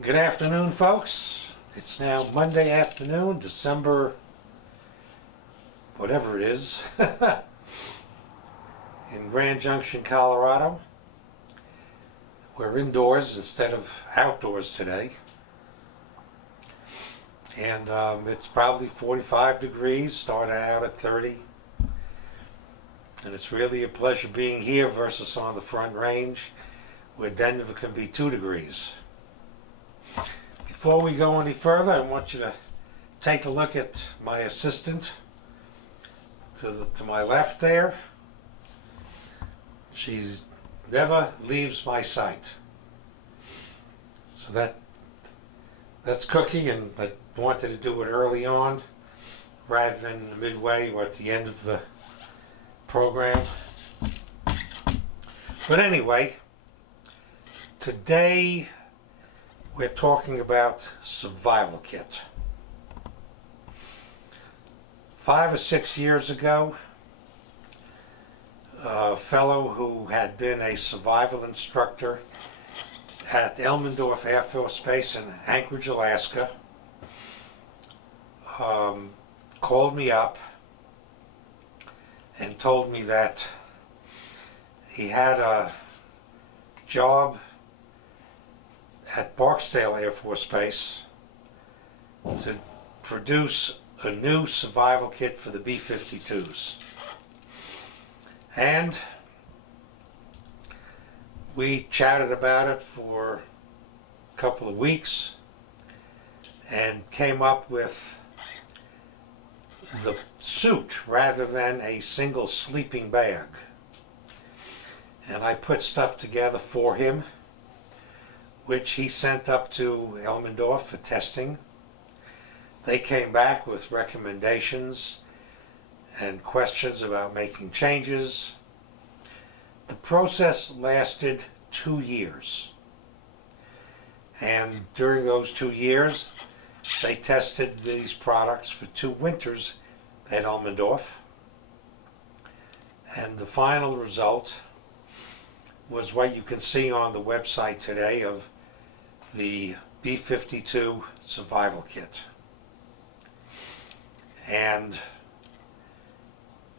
Good afternoon, folks. It's now Monday afternoon, December, whatever it is, in Grand Junction, Colorado. We're indoors instead of outdoors today. And it's probably 45 degrees, started out at 30. And it's really a pleasure being here versus on the Front Range, where Denver can be 2 degrees. Before we go any further, I want you to take a look at my assistant to my left there. She's never leaves my sight. So that's Cookie, and I wanted to do it early on rather than midway or at the end of the program. But anyway, today we're talking about Survival Kit. 5 or 6 years ago, a fellow who had been a survival instructor at Elmendorf Air Force Base in Anchorage, Alaska, called me up and told me that he had a job at Barksdale Air Force Base to produce a new survival kit for the B-52s. And we chatted about it for a couple of weeks and came up with the suit rather than a single sleeping bag. And I put stuff together for him, which he sent up to Elmendorf for testing. They came back with recommendations and questions about making changes. The process lasted 2 years. And during those 2 years, they tested these products for 2 winters at Elmendorf. And the final result was what you can see on the website today of the B52 Survival Kit. And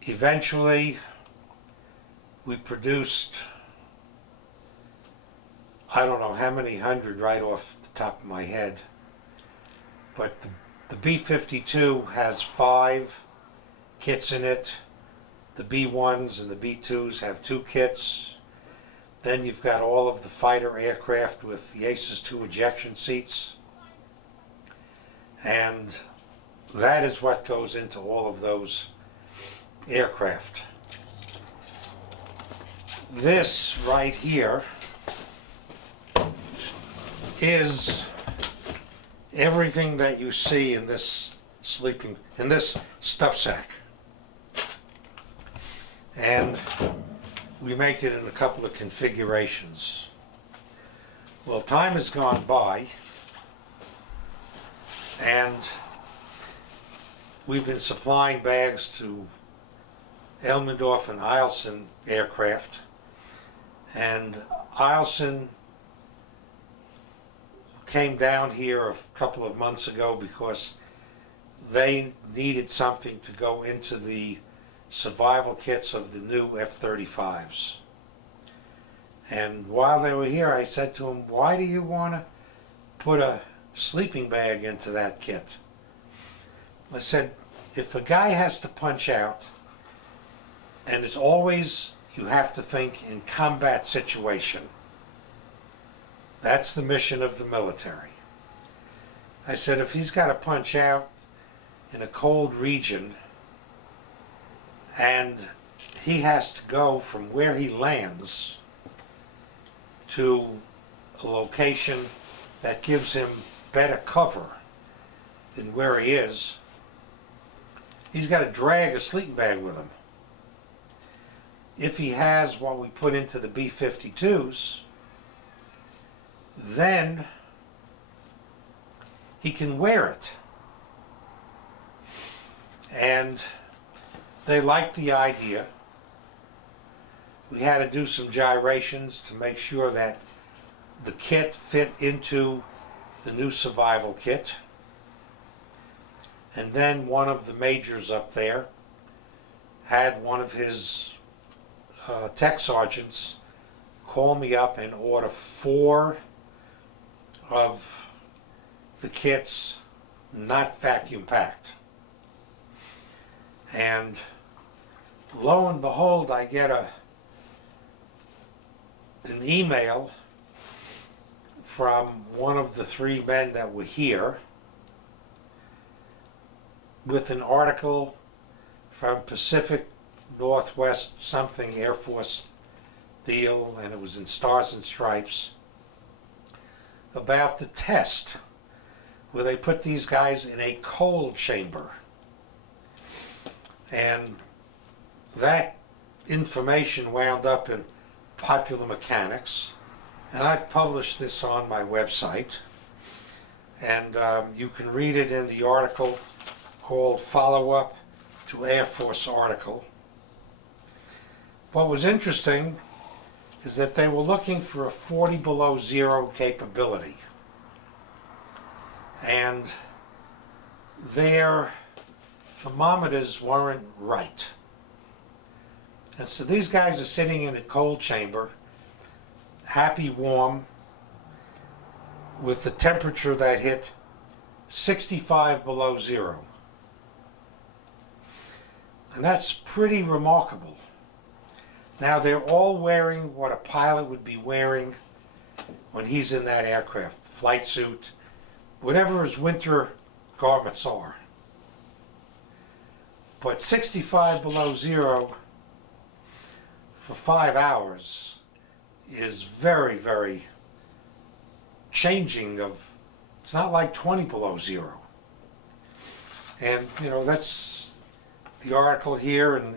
eventually we produced, I don't know how many hundred right off the top of my head, but the B52 has 5 kits in it. The B1s and the B2s have 2 kits. Then you've got all of the fighter aircraft with the Aces 2 ejection seats. And that is what goes into all of those aircraft. This right here is everything that you see in this stuff sack. And we make it in a couple of configurations. Well, time has gone by, and we've been supplying bags to Elmendorf and Eielson aircraft, and Eielson came down here a couple of months ago because they needed something to go into the survival kits of the new F-35s. And while they were here, I said to them, why do you want to put a sleeping bag into that kit? I said, if a guy has to punch out, and it's always, you have to think in combat situation. That's the mission of the military. I said, if he's got to punch out in a cold region, and he has to go from where he lands to a location that gives him better cover than where he is, he's got to drag a sleeping bag with him. If he has what we put into the B-52s, then he can wear it. And they liked the idea. We had to do some gyrations to make sure that the kit fit into the new survival kit. And then one of the majors up there had one of his tech sergeants call me up and order 4 of the kits not vacuum packed. And lo and behold, I get an email from one of the 3 men that were here with an article from Pacific Northwest something Air Force deal, and it was in Stars and Stripes, about the test where they put these guys in a cold chamber. And that information wound up in Popular Mechanics, and I've published this on my website, and you can read it in the article called Follow-Up to Air Force Article. What was interesting is that they were looking for a 40 below zero capability, and their thermometers weren't right. And so these guys are sitting in a cold chamber, happy warm, with the temperature that hit 65 below zero. And that's pretty remarkable. Now they're all wearing what a pilot would be wearing when he's in that aircraft, flight suit, whatever his winter garments are. But 65 below zero for 5 hours is very, very changing of, it's not like 20 below zero. And, you know, that's the article here, and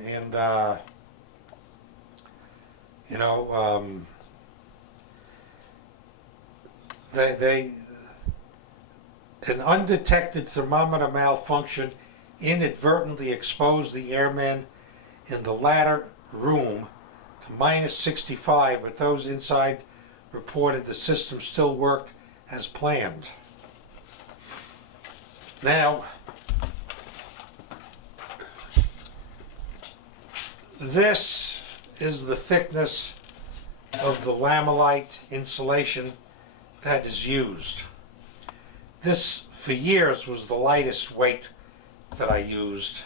you know, an undetected thermometer malfunction inadvertently exposed the airmen in the latter room to minus 65, but those inside reported the system still worked as planned. Now, this is the thickness of the lamellite insulation that is used. This, for years, was the lightest weight that I used,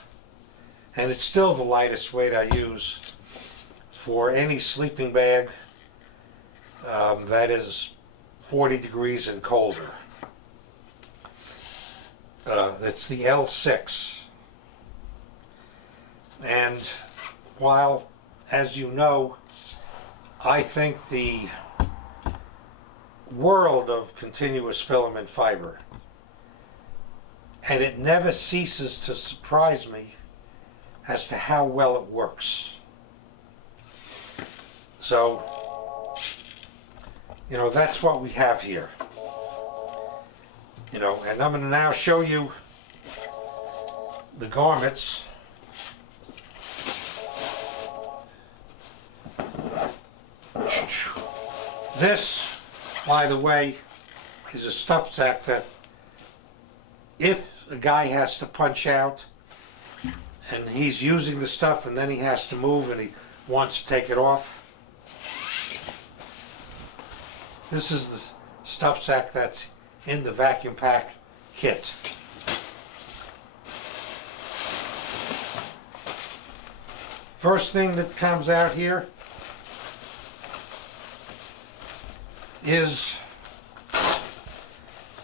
and it's still the lightest weight I use for any sleeping bag that is 40 degrees and colder. It's the L6. And while, as you know, I think the world of continuous filament fiber, and it never ceases to surprise me as to how well it works. So, you know, that's what we have here. You know, and I'm going to now show you the garments. This, by the way, is a stuff sack that if a guy has to punch out and he's using the stuff and then he has to move and he wants to take it off, this is the stuff sack that's in the vacuum pack kit. First thing that comes out here is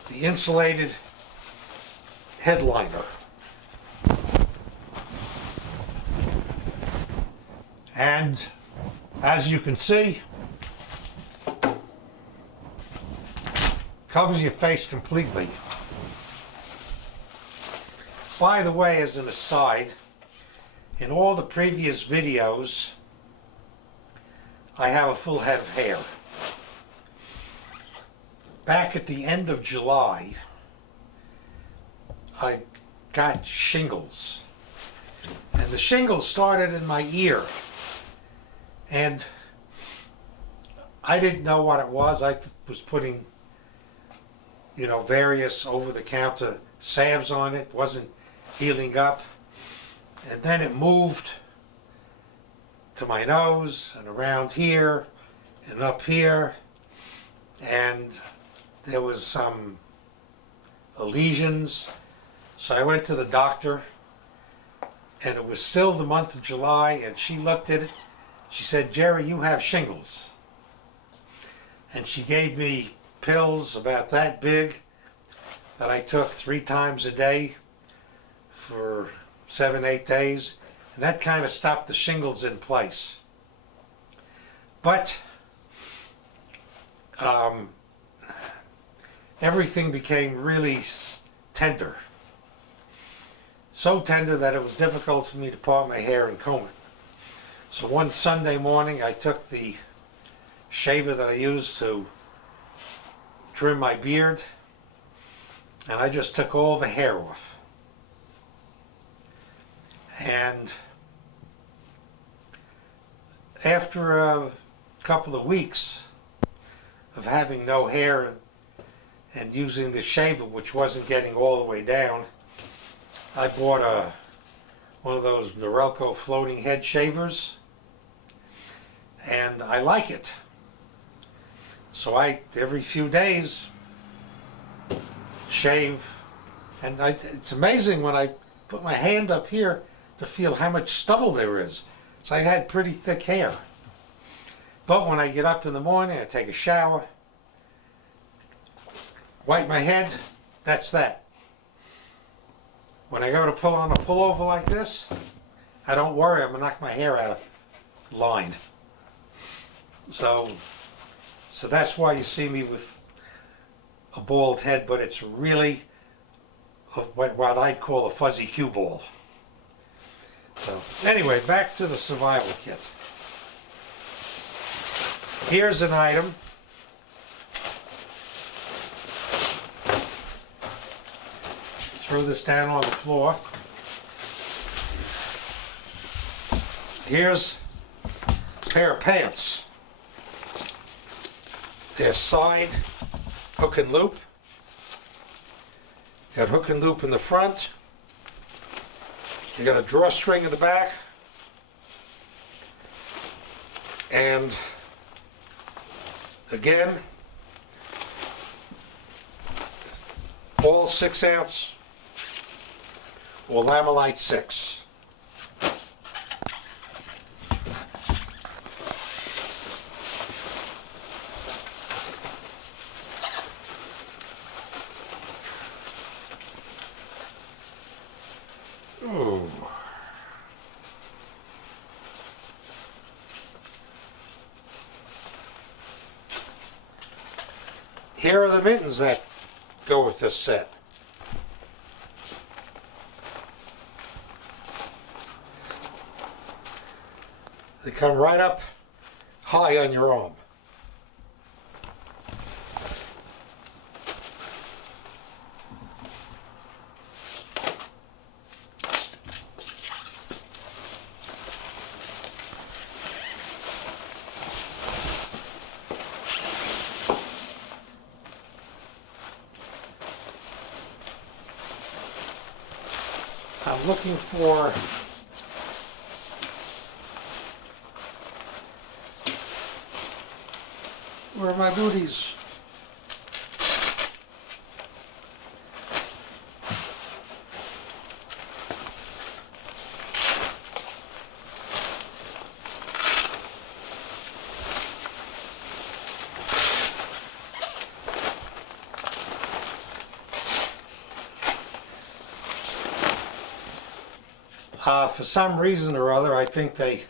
the insulated headliner. And as you can see, covers your face completely. By the way, as an aside, in all the previous videos, I have a full head of hair. Back at the end of July, I got shingles. And the shingles started in my ear. And I didn't know what it was. I was putting various over-the-counter salves on it. Wasn't healing up. And then it moved to my nose and around here and up here. And there was some lesions. So I went to the doctor, and it was still the month of July, and she looked at it. She said, "Jerry, you have shingles." And she gave me pills about that big that I took 3 times a day for 7, 8 days. And that kind of stopped the shingles in place. But everything became really tender. So tender that it was difficult for me to part my hair and comb it. So one Sunday morning I took the shaver that I used to trim my beard, and I just took all the hair off. And after a couple of weeks of having no hair and using the shaver, which wasn't getting all the way down, I bought one of those Norelco floating head shavers, and I like it. So every few days, shave, and it's amazing when I put my hand up here to feel how much stubble there is. So I had pretty thick hair. But when I get up in the morning, I take a shower, wipe my head, that's that. When I go to pull on a pullover like this, I don't worry, I'm going to knock my hair out of line. So that's why you see me with a bald head, but it's really what I'd call a fuzzy cue ball. So anyway, back to the survival kit. Here's an item. Throw this down on the floor. Here's a pair of pants. They're side hook and loop. Got hook and loop in the front. You got a drawstring in the back. And again, all 6-ounce or Lamolite 6. Ooh. Here are the mittens that go with this set. They come right up high on your arm. I'm looking for where are my booties? For some reason or other, I think they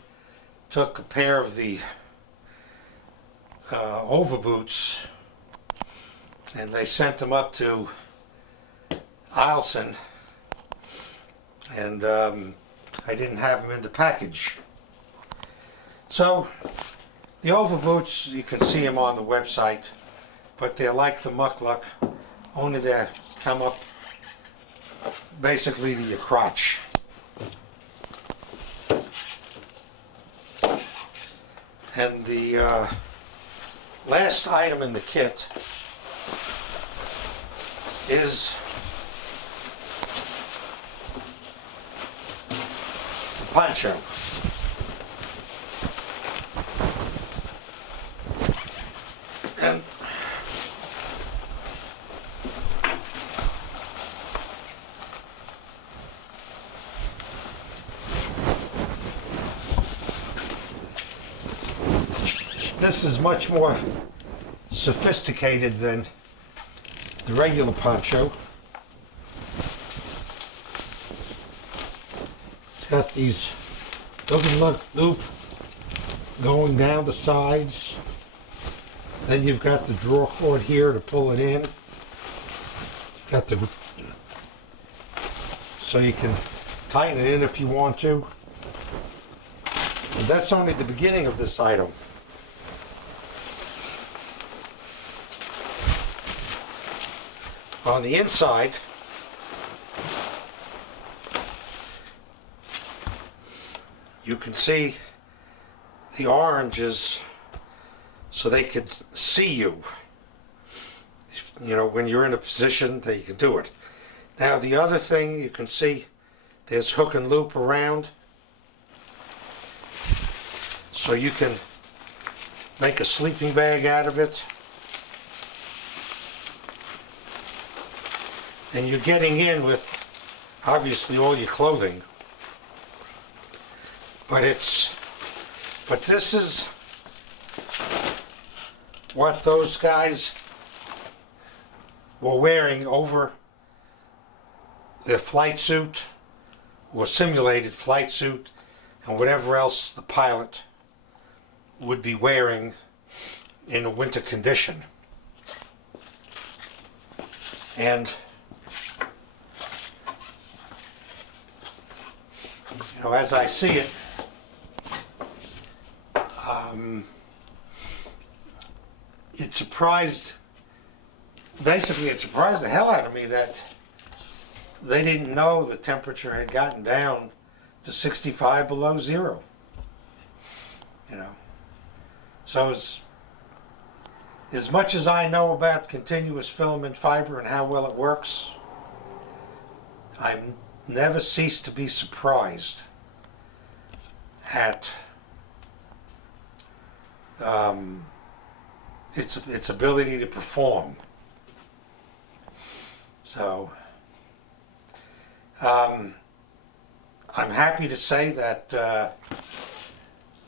took a pair of the overboots and they sent them up to Eielson, and I didn't have them in the package. So the overboots, you can see them on the website, but they're like the muckluck, only they come up basically to your crotch. And the last item in the kit is the poncho. And this is much more sophisticated than the regular poncho. It's got these hook loop going down the sides. Then you've got the draw cord here to pull it in. Got the, so you can tighten it in if you want to. And that's only the beginning of this item. On the inside, you can see the oranges so they can see you. You know, when you're in a position that you can do it. Now the other thing you can see, there's hook and loop around. So you can make a sleeping bag out of it. And you're getting in with obviously all your clothing. But this is what those guys were wearing over their flight suit or simulated flight suit and whatever else the pilot would be wearing in a winter condition. And you know, as I see it, it surprised the hell out of me that they didn't know the temperature had gotten down to 65 below zero. You know, so as much as I know about continuous filament fiber and how well it works, I've never ceased to be surprised at its ability to perform. So I'm happy to say that the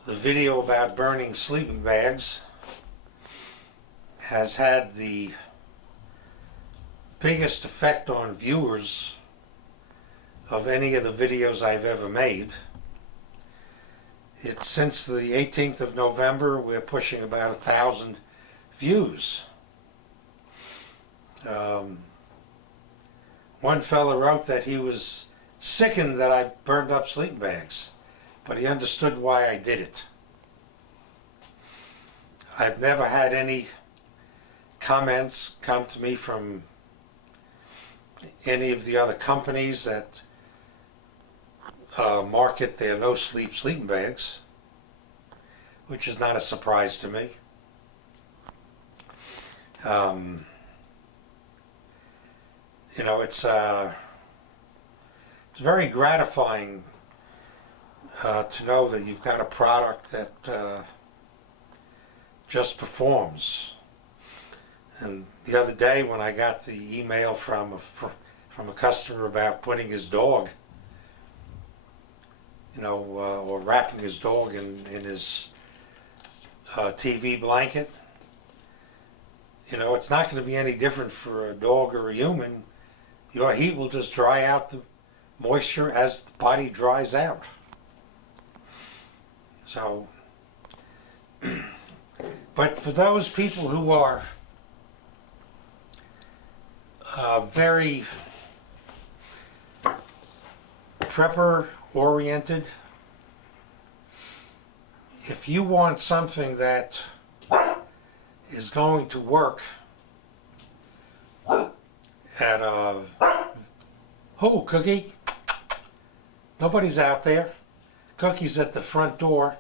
video about burning sleeping bags has had the biggest effect on viewers of any of the videos I've ever made. It's since the 18th of November, we're pushing about 1,000 views. One fella wrote that he was sickened that I burned up sleeping bags, but he understood why I did it. I've never had any comments come to me from any of the other companies that market their no-sleep sleeping bags, which is not a surprise to me. You know, it's very gratifying to know that you've got a product that just performs. And the other day when I got the email from a customer about putting his dog, you know, or wrapping his dog in his TV blanket, you know, it's not going to be any different for a dog or a human. Your heat will just dry out the moisture as the body dries out. So, but for those people who are very prepper oriented, if you want something that is going to work at Cookie? Nobody's out there. Cookie's at the front door.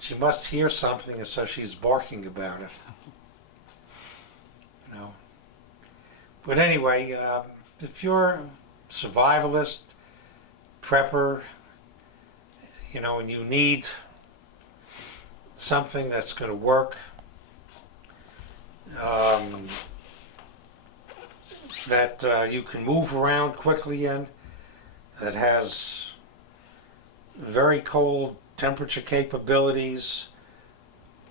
She must hear something, and so she's barking about it. You know, But anyway, if you're a survivalist, prepper, you know, and you need something that's going to work, that you can move around quickly in, that has very cold temperature capabilities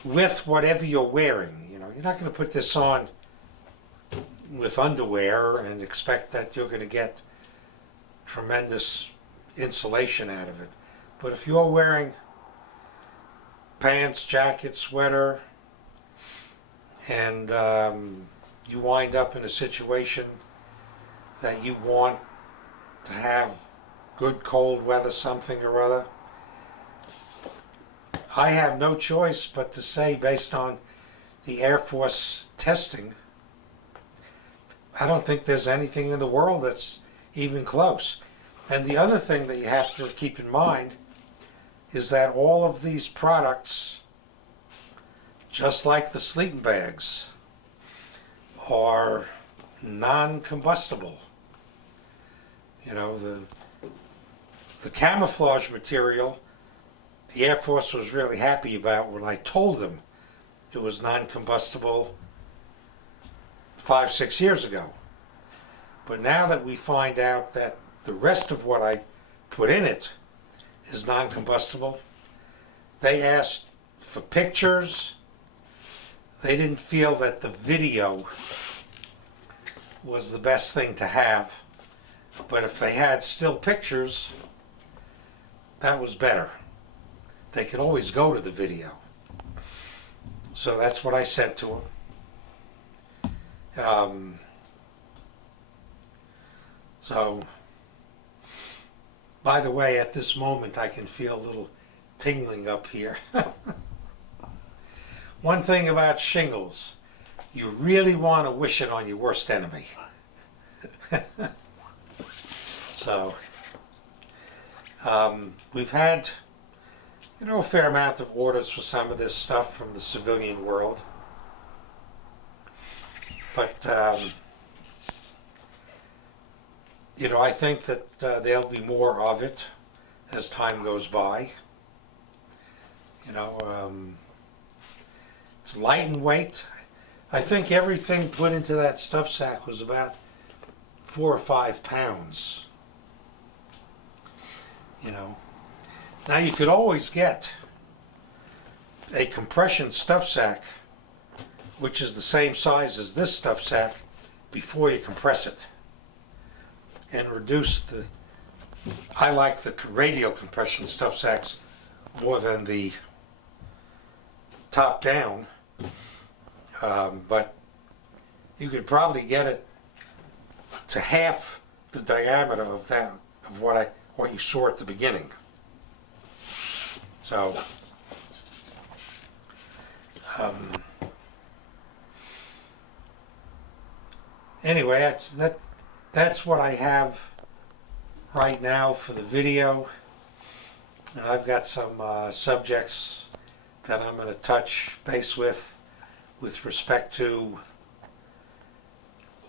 with whatever you're wearing. You know, you're not going to put this on with underwear and expect that you're going to get tremendous insulation out of it. But if you're wearing pants, jacket, sweater, and you wind up in a situation that you want to have good cold weather, something or other, I have no choice but to say, based on the Air Force testing, I don't think there's anything in the world that's even close. And the other thing that you have to keep in mind is that all of these products, just like the sleeping bags, are non-combustible. You know, the camouflage material, the Air Force was really happy about when I told them it was non-combustible 5-6 years ago. But now that we find out that the rest of what I put in it is non-combustible, they asked for pictures. They didn't feel that the video was the best thing to have, but if they had still pictures, that was better. They could always go to the video. So that's what I sent to them. So, by the way, at this moment I can feel a little tingling up here. One thing about shingles, you really want to wish it on your worst enemy. So, we've had, you know, a fair amount of orders for some of this stuff from the civilian world. But, you know, I think that there'll be more of it as time goes by. You know, it's light and weight. I think everything put into that stuff sack was about 4 or 5 pounds. You know, now you could always get a compression stuff sack, which is the same size as this stuff sack, before you compress it, and reduce the. I like the radial compression stuff sacks more than the top down, but you could probably get it to half the diameter of that, of what you saw at the beginning. So anyway, that's what I have right now for the video, and I've got some subjects that I'm going to touch base with respect to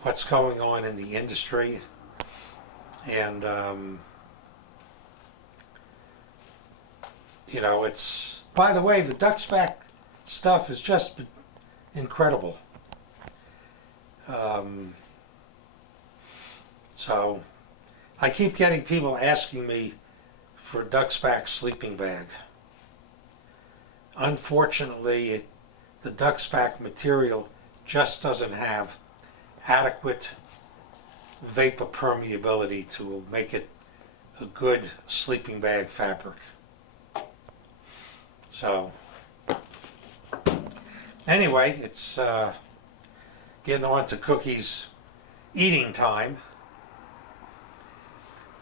what's going on in the industry. And you know, it's, by the way, the duckspec stuff is just incredible. So I keep getting people asking me for a duckspec sleeping bag. Unfortunately, the duckspec material just doesn't have adequate vapor permeability to make it a good sleeping bag fabric. So anyway, it's getting on to Cookie's eating time.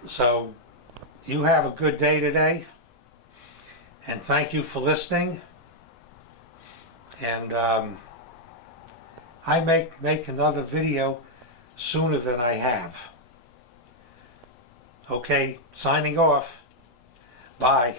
So you have a good day today, and thank you for listening. And I make another video sooner than I have. Okay, signing off. Bye.